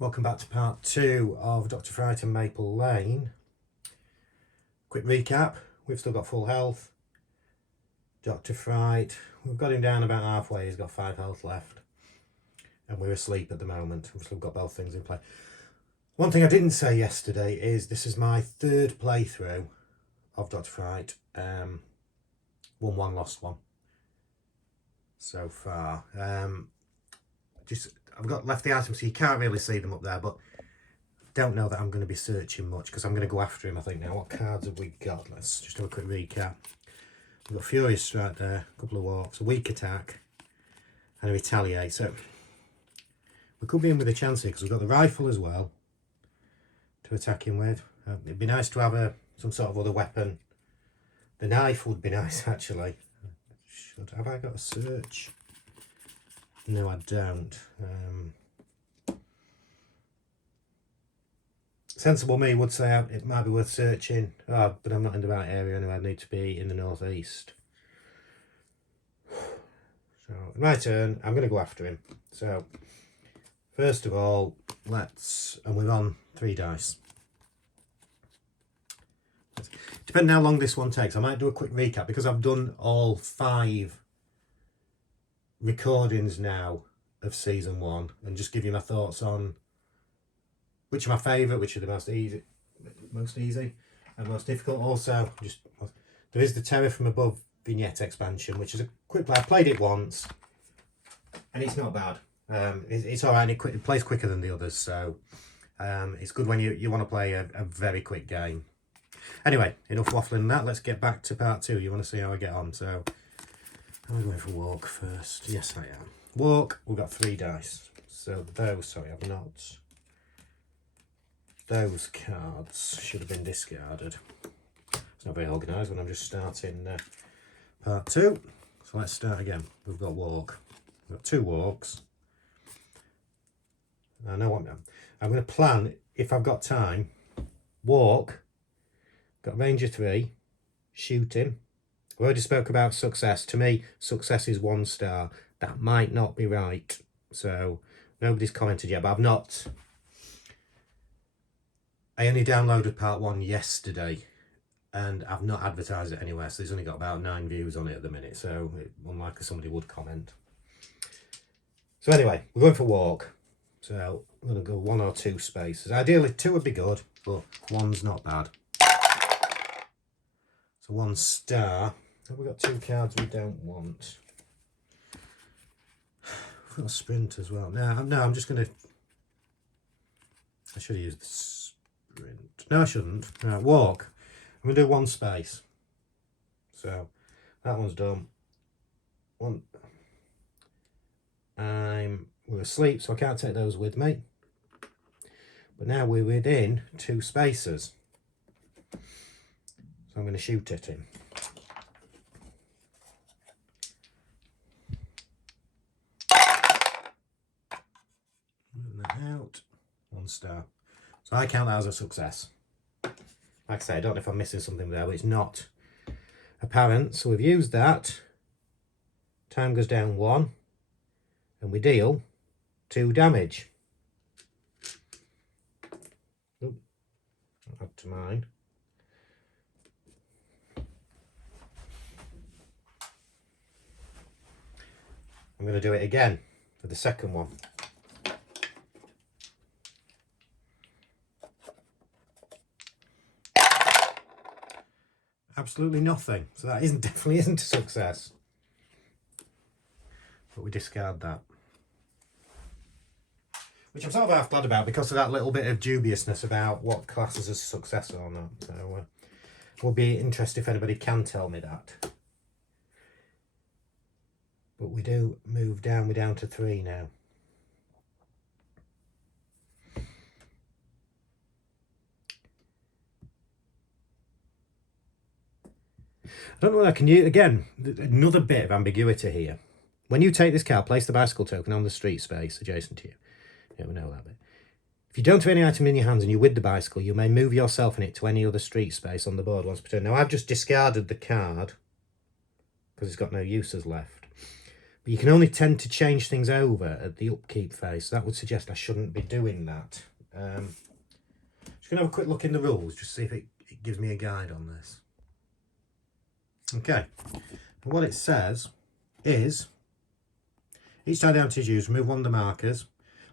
Welcome back to part 2 of Dr. Fright and Maple Lane. Quick recap, we've still got full health. Dr. Fright, we've got him down about halfway, he's got 5 health left. And we're asleep at the moment, we've still got both things in play. One thing I didn't say yesterday is this is my third playthrough of Dr. Fright. Won one, lost one so far. I've got left the items so you can't really see them up there, but don't know that I'm going to be searching much because I'm going to go after him, I think. Now, what cards have we got? Let's just do a quick recap. We've got Furious Strike there, a couple of walks, a weak attack, and a retaliate. So we could be in with a chance here because we've got the rifle as well to attack him with. It'd be nice to have some sort of other weapon. The knife would be nice, actually. Have I got a search? No, I don't. Sensible me would say it might be worth searching. Oh, but I'm not in the right area anyway. I need to be in the northeast. So, my turn. I'm going to go after him. So, first of all, and we're on 3 dice. Depending how long this one takes, I might do a quick recap because I've done all 5 recordings now of season 1 and just give you my thoughts on which are my favourite, which are the most easy and most difficult. Also, there is the Terror from Above vignette expansion, which is a quick play. I played it once and it's not bad. It's alright, it plays quicker than the others, so it's good when you want to play a very quick game. Anyway, enough waffling on that. Let's get back to part 2. You want to see how I get on. So, am I going for walk first? Yes, I am. Walk, we've got 3 dice. So I've not. Those cards should have been discarded. It's not very organised when I'm just starting part 2. So let's start again. We've got walk. We've got 2 walks. I know what I'm going to plan, if I've got time, walk. Got range of 3, shoot him. We already spoke about success. To me, success is 1 star. That might not be right. So, nobody's commented yet, but I only downloaded part 1 yesterday, and I've not advertised it anywhere, so there's only got about 9 views on it at the minute, so unlikely somebody would comment. So anyway, we're going for walk. So, I'm going to go 1 or 2 spaces. Ideally, 2 would be good, but 1's not bad. So 1 star. Have we got 2 cards we don't want? We've got a sprint as well. No, I'm just going to... I should have used the sprint. No, I shouldn't. Right, walk. I'm going to do 1 space. So, that one's done. We're asleep, so I can't take those with me. But now we're within 2 spaces. So I'm going to shoot at him. Moving that out. 1 star. So I count that as a success. Like I say, I don't know if I'm missing something there, but it's not apparent. So we've used that. Time goes down 1. And we deal 2 damage. Ooh, I'll add to mine. I'm going to do it again for the second one. Absolutely nothing. So that definitely isn't a success. But we discard that. Which I'm sort of half glad about because of that little bit of dubiousness about what classes as a success or not. So it will be interesting if anybody can tell me that. But we do move down. We're down to 3 now. I don't know what I can use. Again, another bit of ambiguity here. When you take this card, place the bicycle token on the street space adjacent to you. Yeah, we know that bit. If you don't have any item in your hands and you're with the bicycle, you may move yourself and it to any other street space on the board once per turn. Now, I've just discarded the card because it's got no uses left. But you can only tend to change things over at the upkeep phase. So that would suggest I shouldn't be doing that. Just going to have a quick look in the rules, just see if it gives me a guide on this. Okay, and what it says is, each time the item is used, remove one of the markers.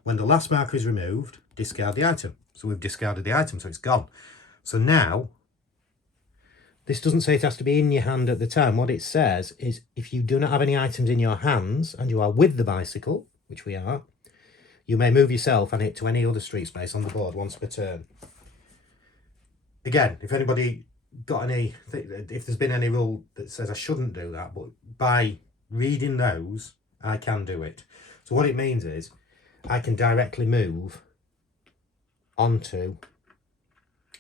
When the last marker is removed, discard the item. So we've discarded the item, so it's gone. So now, this doesn't say it has to be in your hand at the time. What it says is, if you do not have any items in your hands and you are with the bicycle, which we are, you may move yourself and hit to any other street space on the board once per turn. Again, if anybody got any, if there's been any rule that says I shouldn't do that, but by reading those, I can do it. So what it means is, I can directly move onto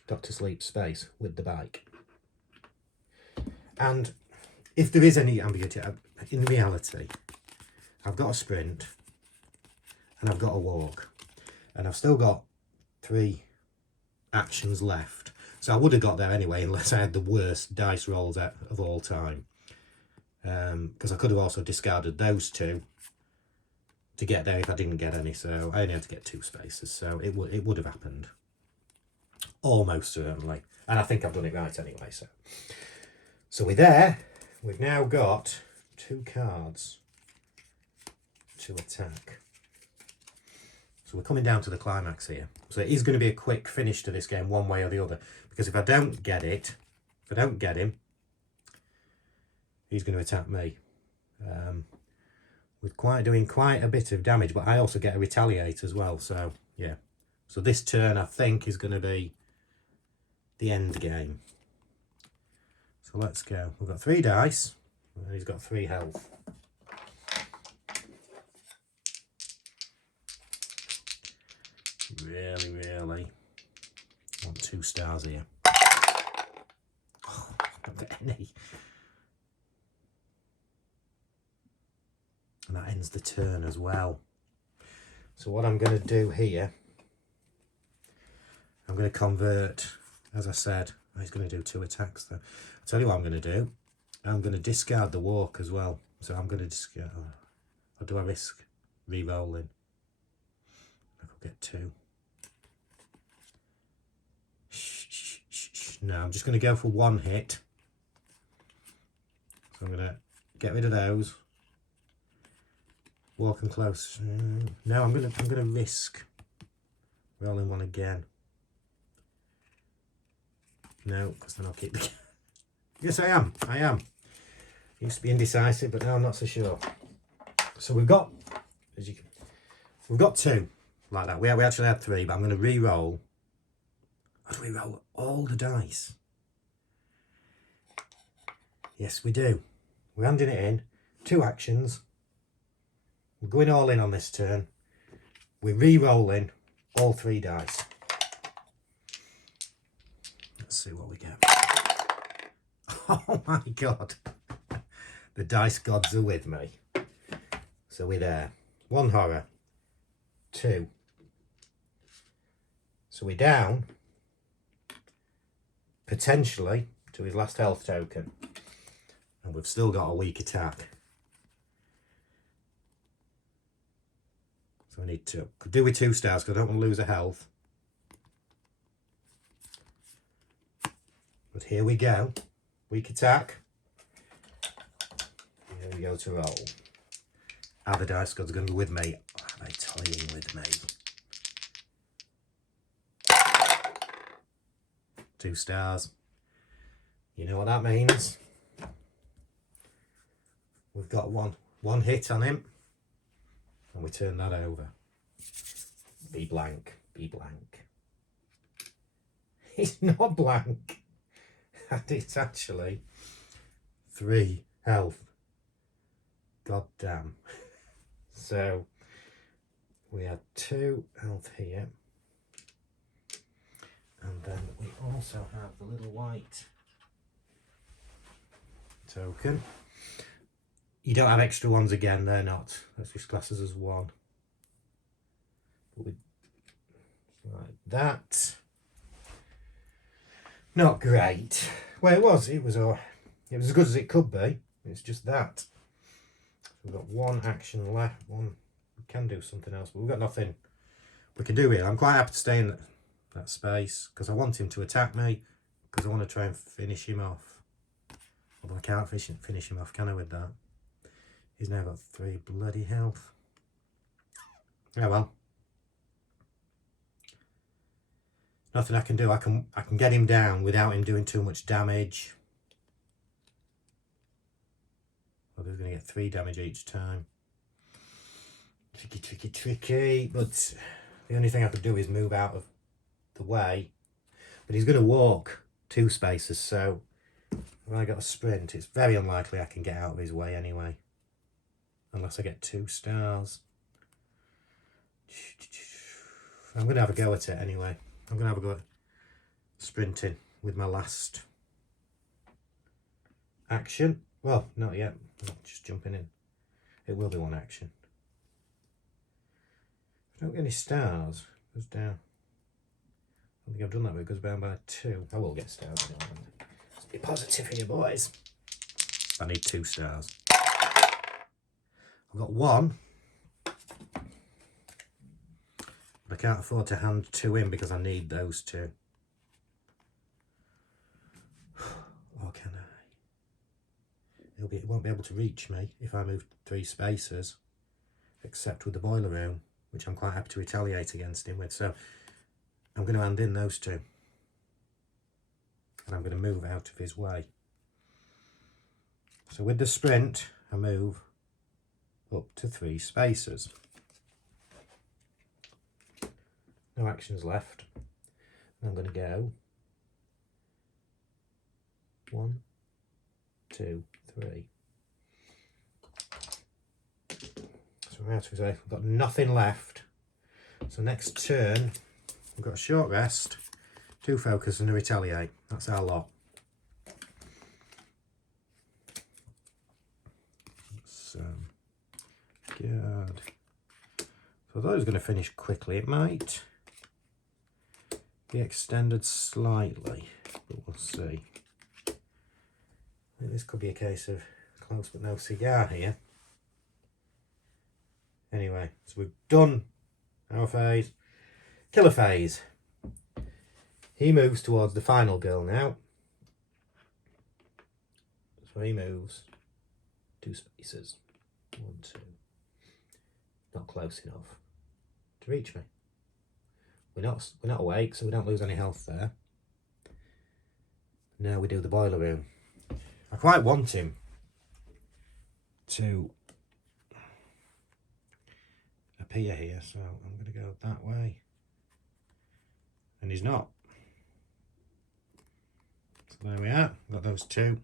Dr. Sleep's space with the bike. And if there is any ambiguity, in reality, I've got a sprint and I've got a walk, and I've still got 3 actions left. So I would have got there anyway, unless I had the worst dice rolls of all time. Because I could have also discarded those 2 to get there if I didn't get any. So I only had to get 2 spaces. So it would have happened. Almost certainly. And I think I've done it right anyway. So we're there. We've now got 2 cards to attack. So we're coming down to the climax here. So it is going to be a quick finish to this game, one way or the other. Because if I don't get it, if I don't get him, he's going to attack me. With doing quite a bit of damage, but I also get a retaliate as well. So yeah. So this turn I think is going to be the end game. So let's go. We've got 3 dice, and he's got 3 health. Really want 2 stars here. Oh, I don't get any. And that ends the turn as well. So what I'm going to do here, I'm going to convert, as I said, he's going to do 2 attacks though. I'll tell you what I'm going to do. I'm going to discard the walk as well. So I'm going to discard, or do I risk re-rolling? I could get 2. No, I'm just going to go for 1 hit. So I'm going to get rid of those. Walking close. No, I'm going to risk rolling 1 again. No, because then I'll keep the. Yes, I am. Used to be indecisive, but now I'm not so sure. So we've got, we've got 2 like that. We actually had 3, but I'm going to re-roll. How do we roll all the dice? Yes, we do. We're handing it in. 2 actions. We're going all in on this turn. We're re-rolling all 3 dice. Let's see what we get. Oh my God. The dice gods are with me. So we're there. 1 horror. 2. So we're down, potentially, to his last health token. And we've still got a weak attack. So I need to. Could do with 2 stars because I don't want to lose a health. But here we go. Weak attack. Here we go to roll. Are the dice gods going to be with me? Are they toying with me? 2 stars. You know what that means? We've got one hit on him. And we turn that over. Be blank. Be blank. He's not blank. And it's actually 3 health. God damn. So we had 2 health here. And then we also have the little white token. You don't have extra ones again, they're not. That's just classes as 1. But we, like that. Not great. Well, it was as good as it could be. It's just that. we've got one action left. We can do something else, but we've got nothing we can do here. I'm quite happy to stay in that space because I want him to attack me, because I want to try and finish him off. Although I can't finish him off, can I, with that? He's now got 3 bloody health. Oh well. Nothing I can do. I can get him down without him doing too much damage. Well, he's going to get 3 damage each time. Tricky, tricky, tricky. But the only thing I could do is move out of the way. But he's going to walk 2 spaces, so when I got a sprint, it's very unlikely I can get out of his way anyway. Unless I get 2 stars. I'm going to have a go at it anyway. I'm going to have a go at sprinting with my last action. Well, not yet. I'm just jumping in. It will be 1 action. If I don't get any stars, it goes down. I don't think I've done that, but it goes down by 2. I will get stars. Let's be positive here, boys. I need 2 stars. I've got 1. I can't afford to hand 2 in because I need those 2. Or can I? It won't be able to reach me if I move 3 spaces, except with the boiler room, which I'm quite happy to retaliate against him with. So I'm going to hand in those 2. And I'm going to move out of his way. So with the sprint, I move up to 3 spaces. No actions left. And I'm going to go 1, 2, 3. So we're out of his way. We've got nothing left. So next turn, we've got a short rest, 2 focus and a retaliate. That's our lot. So, good. So I thought it was going to finish quickly. It might be extended slightly, but we'll see. I think this could be a case of close but no cigar here. Anyway, so we've done our phase. Killer phase. He moves towards the final girl now. So he moves 2 spaces. 1, 2. Not close enough to reach me. We're not awake, so we don't lose any health there. Now we do the boiler room. I quite want him to appear here, so I'm going to go that way. And he's not. So there we are. Got those 2.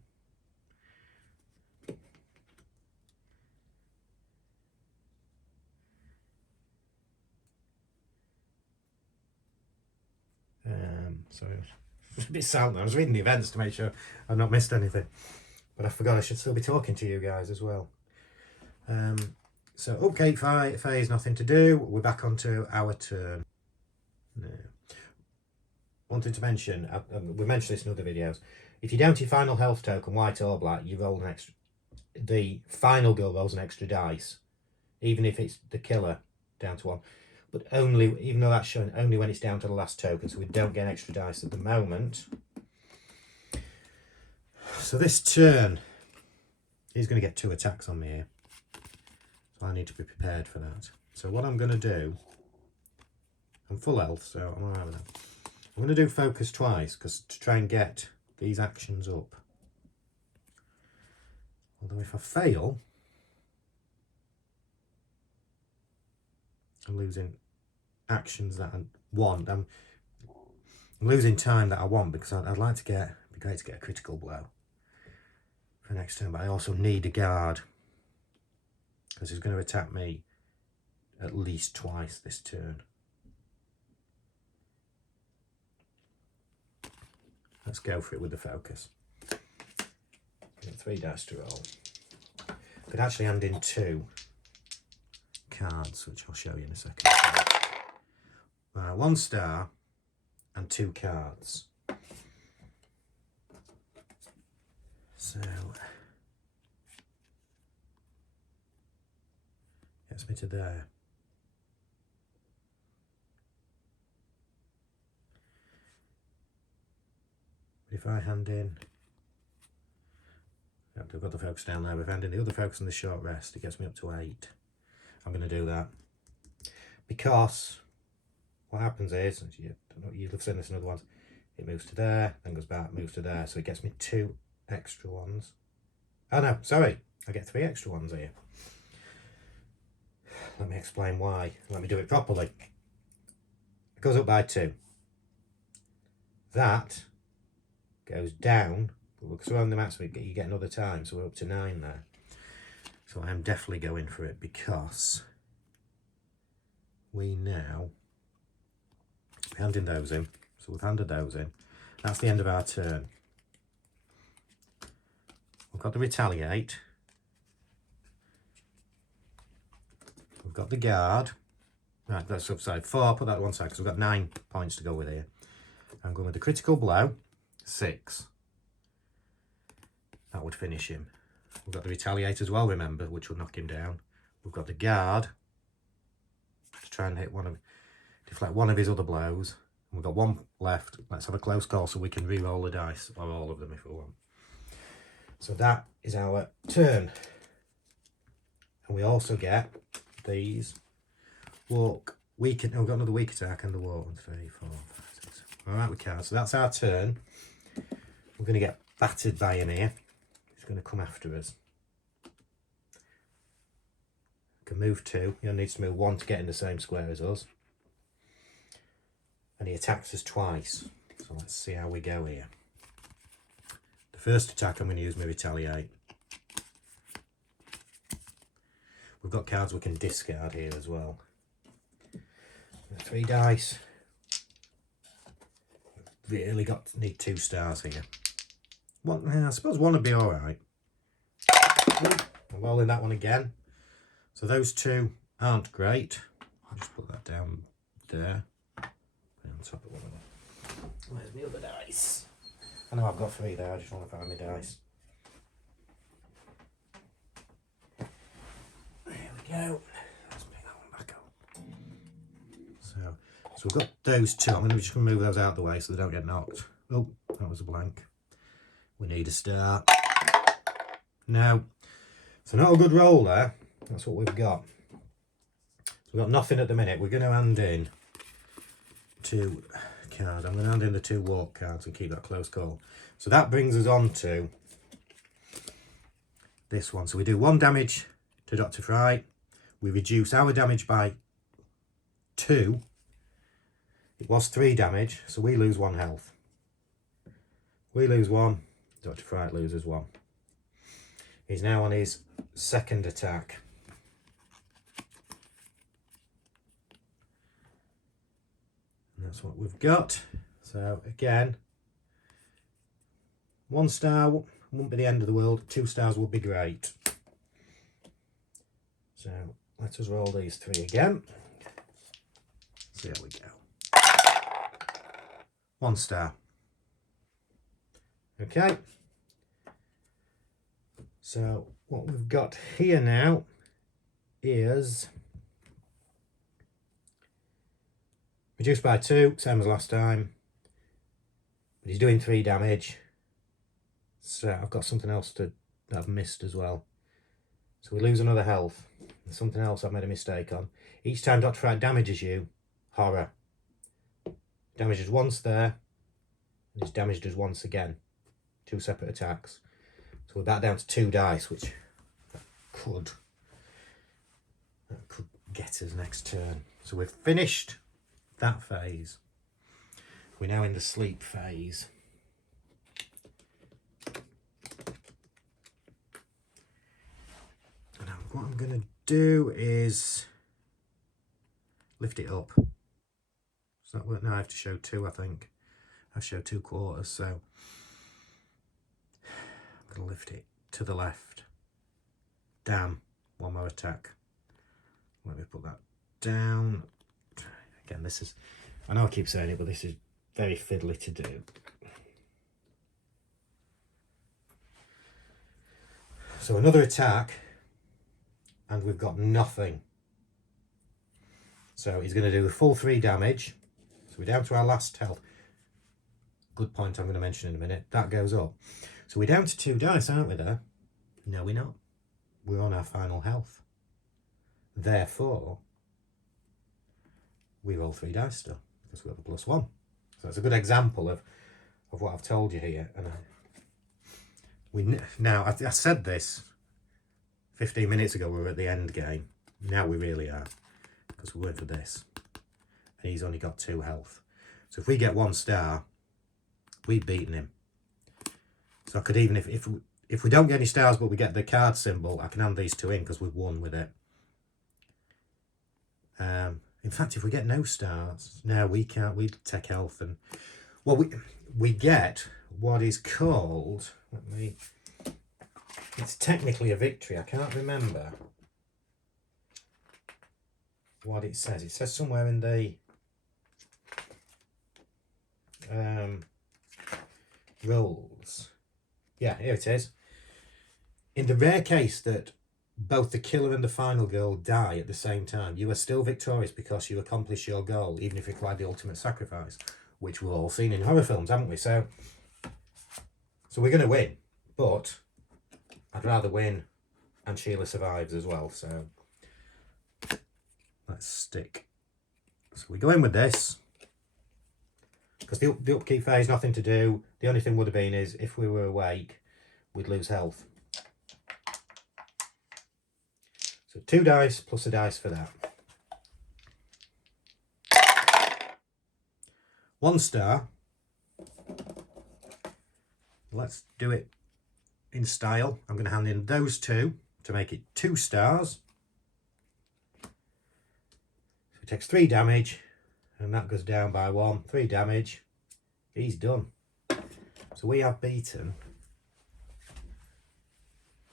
Sorry, a bit silent. I was reading the events to make sure I've not missed anything, but I forgot I should still be talking to you guys as well. So upkeep phase, nothing to do. We're back onto our turn. No. Wanted to mention, we mentioned this in other videos. If you don't your final health token, white or black, you roll an extra. The final girl rolls an extra dice, even if it's the killer down to 1. But only, even though that's showing only when it's down to the last token, so we don't get an extra dice at the moment. So this turn, he's going to get 2 attacks on me here. So I need to be prepared for that. So what I'm going to do, I'm full health, so I'm alright with that. I'm going to do focus twice, because to try and get these actions up. Although if I fail, I'm losing actions that I want. I'm losing time that I want, because I'd like to get, it'd be great to get a critical blow for next turn, but I also need a guard, because he's going to attack me at least twice this turn. Let's go for it with the focus. Got 3 dice to roll. Could actually hand in 2 cards, which I'll show you in a second. 1 star and 2 cards. So Gets me to there. But if I hand in, I've got the focus down there, but if I hand in the other focus and the short rest, it gets me up to 8. I'm going to do that because what happens is, you'll have seen this in other ones, it moves to there, then goes back, moves to there, so it gets me 2 extra ones. Oh no, sorry, I get 3 extra ones here. Let me explain why. Let me do it properly. It goes up by 2. That goes down, but because we're on the maximum, you get another time, so we're up to 9 there. So I'm definitely going for it because we now handing those in. So we've handed those in. That's the end of our turn. We've got the retaliate. We've got the guard. Right, that's upside 4. Put that to one side because we've got 9 points to go with here. I'm going with the critical blow. 6. That would finish him. We've got the retaliate as well, remember, which will knock him down. We've got the guard to try and hit deflect one of his other blows. We've got 1 left. Let's have a close call so we can re-roll the dice, or all of them if we want. So that is our turn. And we also get these walk, weaken. Oh, we've got another weak attack and the walk. 1, 3, 4, 5, 6. Alright, we can. So that's our turn. We're going to get battered by him here. He's going to come after us. Can move 2. He only needs to move 1 to get in the same square as us. And he attacks us twice. So let's see how we go here. The first attack, I'm going to use my retaliate. We've got cards we can discard here as well. 3 dice. Really need 2 stars here. I suppose 1 would be alright. I'm rolling that one again. So those 2 aren't great. I'll just put that down there. Put it on top of one of them. Where's my other dice? I know I've got 3 there, I just want to find my dice. There we go. Let's pick that one back up. So we've got those 2. I'm just going to move those out of the way so they don't get knocked. Oh, that was a blank. We need a star. No. So not a good roll there. That's what we've got. So we've got nothing at the minute. We're going to hand in 2 cards. I'm going to hand in the 2 walk cards and keep that close call. So that brings us on to this one. So we do 1 damage to Dr. Fright. We reduce our damage by 2. It was 3 damage, so we lose 1 health. We lose 1. Dr. Fright loses 1. He's now on his 2nd attack. And that's what we've got. So again, 1 star won't be the end of the world. 2 stars would be great. So let us roll these 3 again. See how we go. 1 star. Okay. So what we've got here now is reduced by 2, same as last time. But he's doing 3 damage. So I've got something else that I've missed as well. So we lose another health. There's something else I've made a mistake on. Each time Dr. Fright damages you, horror. Damages once there, and he's damaged us once again. 2 separate attacks. So we're back down to 2 dice, which could get us next turn. So we've finished that phase. We're now in the sleep phase. And what I'm going to do is lift it up. Does that work? No, I have to show 2, I think. I show 2 quarters, so I'm going to lift it to the left. Down. 1 more attack. Let me put that down. Again, this is, I know I keep saying it, but this is very fiddly to do. So another attack, and we've got nothing. So he's going to do the full 3 damage. So we're down to our last health. Good point I'm going to mention in a minute. That goes up. So we're down to 2 dice, aren't we there? No, we're not. We're on our final health. Therefore, we roll 3 dice still, because we have a +1. So that's a good example of what I've told you here. And now, I said this 15 minutes ago, we were at the end game. Now we really are, because we went for this. And he's only got 2 health. So if we get 1 star, we've beaten him. So I could even, if we don't get any stars but we get the card symbol, I can hand these 2 in because we've won with it. In fact, if we get no stars, no, we can't. We take health, and well, we get what is called. It's technically a victory. I can't remember what it says. It says somewhere in the rules. Yeah, here it is. In the rare case that both the killer and the final girl die at the same time, you are still victorious because you accomplish your goal, even if it required the ultimate sacrifice, which we've all seen in horror films, haven't we? So we're going to win, but I'd rather win and Sheila survives as well. So let's stick. So we go in with this because the upkeep phase, nothing to do. The only thing would have been is if we were awake, we'd lose health. So 2 dice plus a dice for that. 1 star. Let's do it in style. I'm going to hand in those 2 to make it 2 stars. So he takes 3 damage, and that goes down by 1. 3 damage. He's done. So we have beaten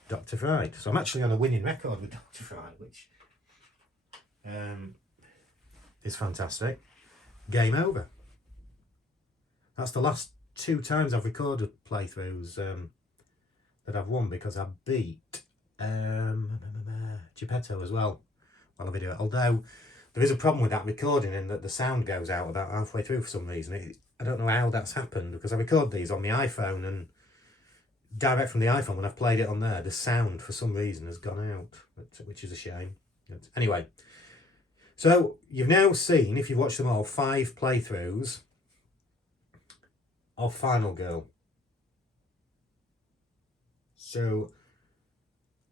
Dr. Fright. So I'm actually on a winning record with Dr. Fright, which is fantastic. Game over. That's the last 2 times I've recorded playthroughs that I've won, because I beat Geppetto as well while I video it. Although there is a problem with that recording in that the sound goes out about halfway through for some reason. I don't know how that's happened, because I record these on the iPhone, and direct from the iPhone, when I've played it on there, the sound for some reason has gone out, which is a shame. But anyway, so you've now seen, if you've watched them all, 5 playthroughs of Final Girl. So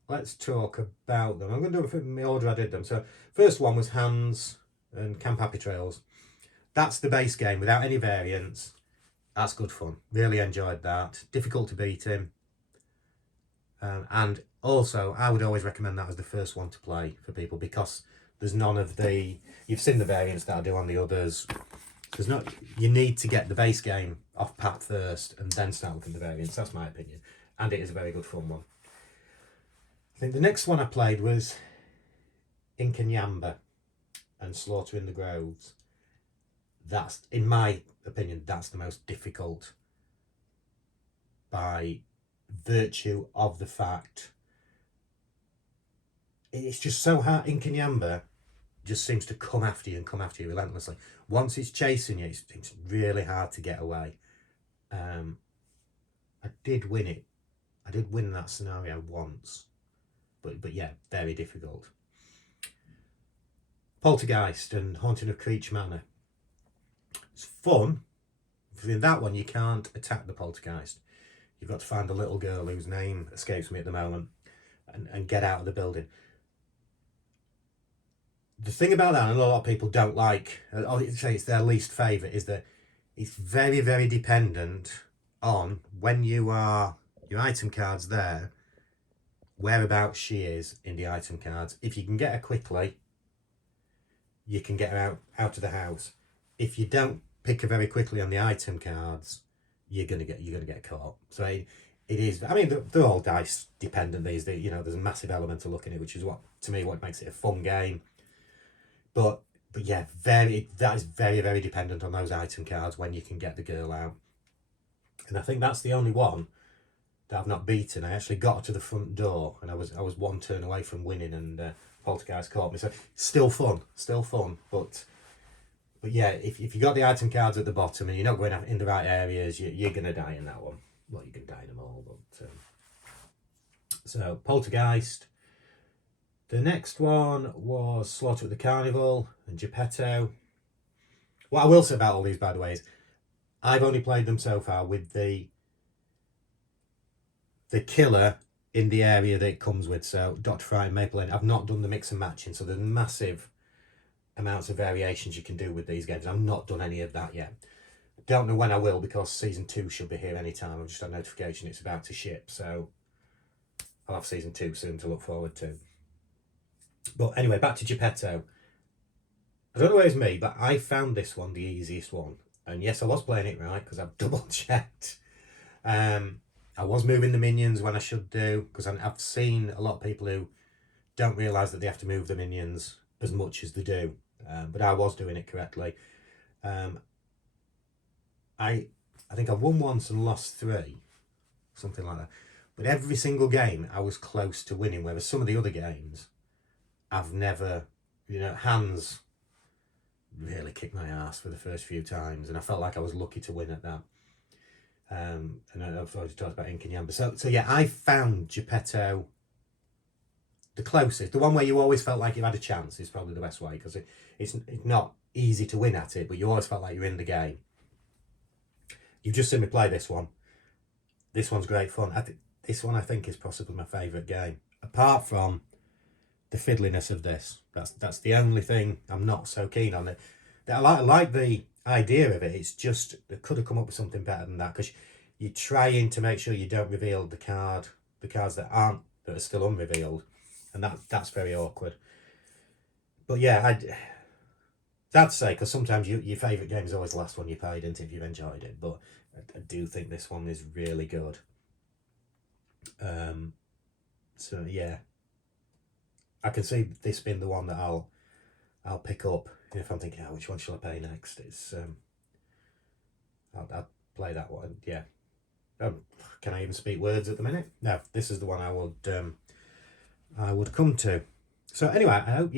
let's talk about them. I'm going to do them in the order I did them. So first one was Hans and Camp Happy Trails. That's the base game without any variants. That's good fun. Really enjoyed that. Difficult to beat him. And also, I would always recommend that as the first one to play for people, because there's none of the... You've seen the variants that I do on the others. There's not... You need to get the base game off pat first and then start looking at the variants. That's my opinion. And it is a very good fun one. I think the next one I played was Inkanyamba and Slaughter in the Groves. That's, in my opinion, that's the most difficult by virtue of the fact it's just so hard. Inkanyamba just seems to come after you relentlessly. Once it's chasing you, it's really hard to get away. I did win it. I did win that scenario once, but yeah, very difficult. Poltergeist and Haunting of Creech Manor. It's fun. In that one, you can't attack the poltergeist. You've got to find a little girl whose name escapes me at the moment and get out of the building. The thing about that, and a lot of people don't like, or say it's their least favourite, is that it's very, very dependent on when you are, your item card's there, whereabouts she is in the item cards. If you can get her quickly, you can get her out of the house. If you don't pick her very quickly on the item cards, you're gonna get caught. So it is. I mean, they're all dice dependent these days. You know, there's a massive element to looking at, which is what makes it a fun game. But yeah, that is very, very dependent on those item cards when you can get the girl out. And I think that's the only one that I've not beaten. I actually got to the front door, and I was 1 turn away from winning, and Poltergeist caught me. So still fun, but yeah, if you got the item cards at the bottom and you're not going in the right areas, you're gonna die in that one. Well, you can die in them all, but so Poltergeist. The next one was Slaughter at the Carnival and Geppetto. What I will say about all these, by the way, is I've only played them so far with the killer in the area that it comes with. So Dr. Fright and Maple Lane. I've not done the mix and matching, so there's massive amounts of variations you can do with these games. I've not done any of that yet. Don't know when I will, because season 2 should be here anytime. I've just had a notification it's about to ship, so I'll have season 2 soon to look forward to. But anyway, back to Geppetto. I don't know where it's me, but I found this one the easiest one. And yes, I was playing it right, because I've double checked. I was moving the minions when I should do, because I've seen a lot of people who don't realise that they have to move the minions as much as they do. But I was doing it correctly. I think I won once and lost 3, something like that. But every single game I was close to winning, whereas some of the other games I've never, hands really kicked my ass for the first few times, and I felt like I was lucky to win at that. And I've already talked about Ink and Yamba. So yeah, I found Geppetto the closest. The one where you always felt like you had a chance is probably the best way, because it's not easy to win at it, but you always felt like you're in the game. You've just seen me play this one. This one's great fun. This one I think is possibly my favourite game. Apart from the fiddliness of this. That's the only thing I'm not so keen on it. I like the idea of it. It's just, they could have come up with something better than that, because you're trying to make sure you don't reveal the cards that are still unrevealed, and that's very awkward. But yeah, I'd say, because sometimes your favourite game is always the last one you played, isn't it, if you've enjoyed it. But I do think this one is really good. So yeah, I can see this being the one that I'll pick up if I'm thinking, which one shall I play next? It's I'll play that one. Yeah. Can I even speak words at the minute? No, this is the one I would come to. So anyway, I hope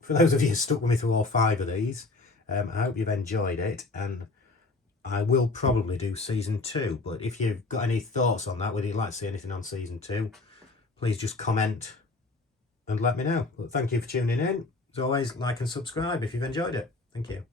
for those of you who stuck with me through all 5 of these, I hope you've enjoyed it, and I will probably do season 2. But if you've got any thoughts on that, whether you'd like to see anything on season 2, please just comment and let me know. But thank you for tuning in. As always, like and subscribe if you've enjoyed it. Thank you.